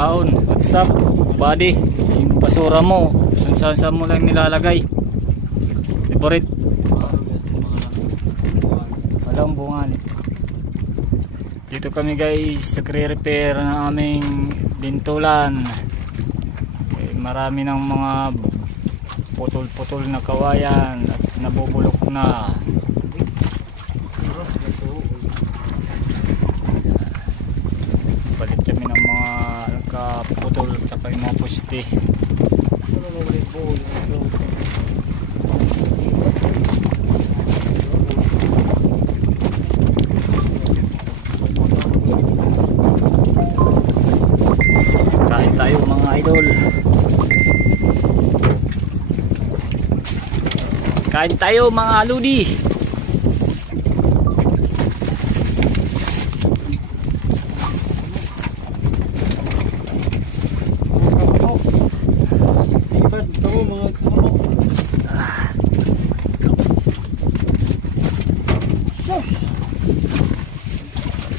Aon, what's up, buddy? Yung basura mo, saan mo lang nilalagay? Favorite? Walang bungan. Dito kami guys, nagre-repair ng aming bintulan. Marami ng mga putol-putol na kawayan at nabubulok na. Palit kami ng mga kaputol at saka yung mga puste. Kain tayo mga idol. Kain tayo mga ludi.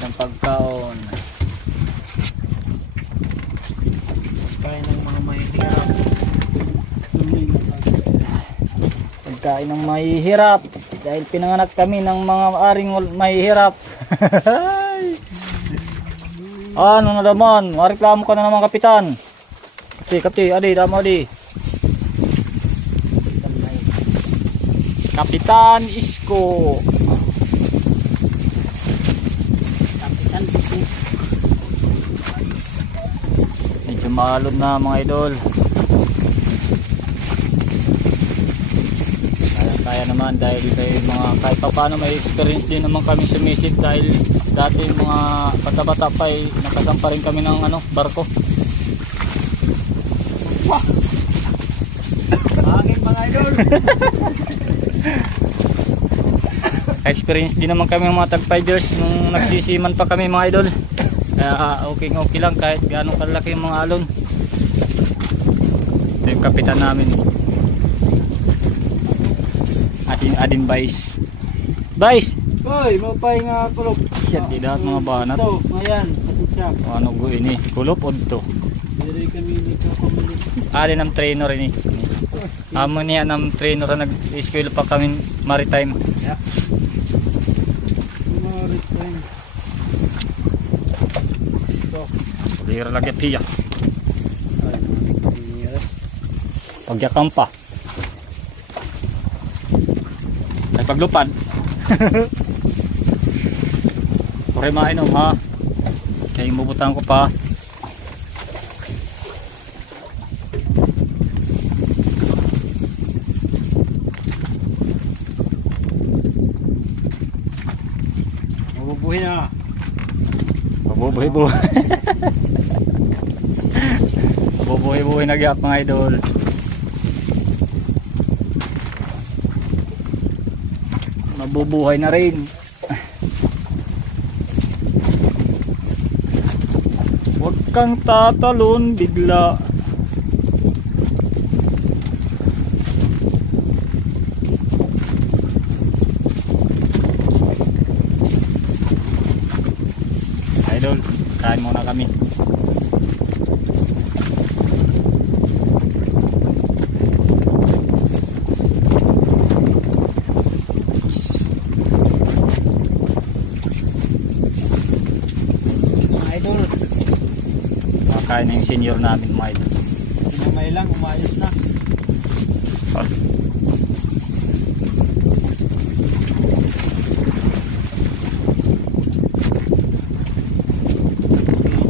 Ang pagkaon. Kain ng mga mahihirap. Pagkain ng mahihirap. Dahil pinanganak kami ng mga aring mahihirap. Ano na naman? Mareklamo ka na naman, kapitan. Kapti, adi, damo adi. Kapitan Isko. Kapitan Isko. Medyo maalog na mga idol. Kaya naman dahil mga kahit pa paano may experience din naman kami sumisid dahil dati mga bata-bata pa ay nakasampa rin kami ng barko. Wah! Hangin mga idol. Experience din naman kami mga tag-fighters nung nagsisiman pa kami mga idol. Kaya okay lang kahit gaano kalaki yung mga alon. Ito yung kapitan namin. Adin Vice. Vice! Hoy, mapay nga kulop. Siya di dahat mga banat. Ito, ayan, ito siya. Ano go ini? Kulop o ito? Diri kami nagkapamili. Alin ang trainer ini. Amo niya ng trainer na nag-school pa kami maritime. Yeah. Maritime. Ito. Lira lagi piya. Ay, Pagyakam pa. Ay paglupad. Pare mainom ha. Kaya imubutan ko pa. mabubuhay na. Mabubuhay-buhay. Mabubuhay-buhay na gyap mga idol. Mabubuhay na rin. Huwag kang tatalon bigla. Idol, kain muna kami. Kain na yung senior namin mga idol. Sinamay lang, umayos na.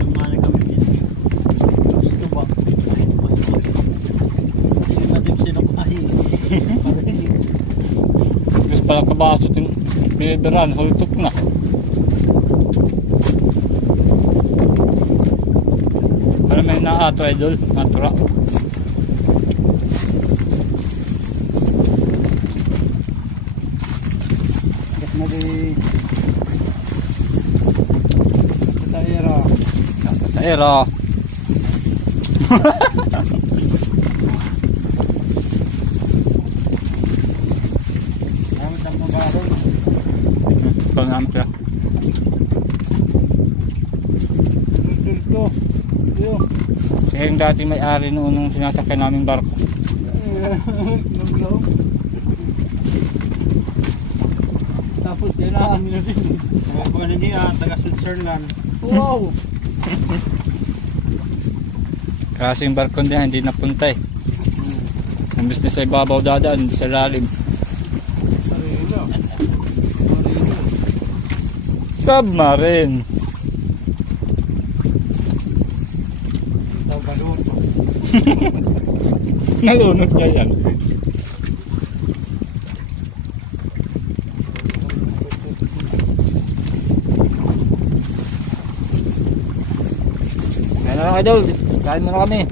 Lumana kami dito. Gusto ba? Hindi natin sinakahin. Gusto pala kabaso yung pinadaran, hulitok na. Alam mo na ato idol, natura. Kat mo di Taera. Taera. Ang damo baron. Ito namin siya. Ito. Yo. Siya yung dati may-ari noon nung sinasakyan naming barko. Log-log. Tapos kailangan nyo din. Kung ano niya, taga Switzerland. Wow! Kasi yung barko niya hindi napunta eh. Imbis na sa ibabaw dadaan, hindi sa lalim. Marino. Submarine. Daw baluto. Nalunod ka yan. Kaya na lang idol. Kain mo na kami.